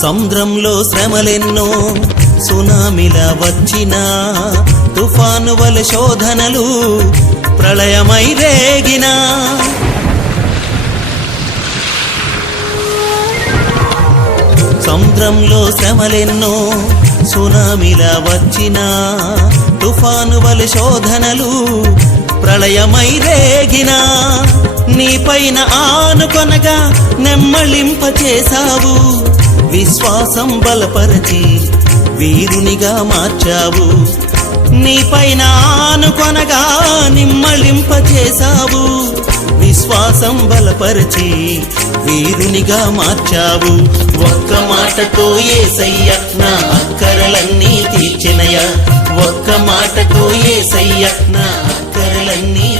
సముద్రంలో శ్రమలెన్నో సునామిలా వచ్చినా తుఫాను వలె శోధనలు ప్రళయమై రేగినా సముద్రంలో శ్రమలెన్నో సునామిలా వచ్చినా తుఫాను వలె శోధనలు ప్రళయమై రేగినా నీపైన ఆనుకొనగా నెమ్మళింప చేశావు విశ్వాసం బలపరచి వీరునిగా మార్చావు నీపైన ఆనుకొనగా నిమ్మళింప చేశావు విశ్వాసం బలపరచి వీరునిగా మార్చావు ఒక్క మాటతో యేసయ్య నా అక్కరలన్నీ తీర్చెనయ్యా ఒక్క మాటతో యేసయ్య నా అక్కరలన్నీ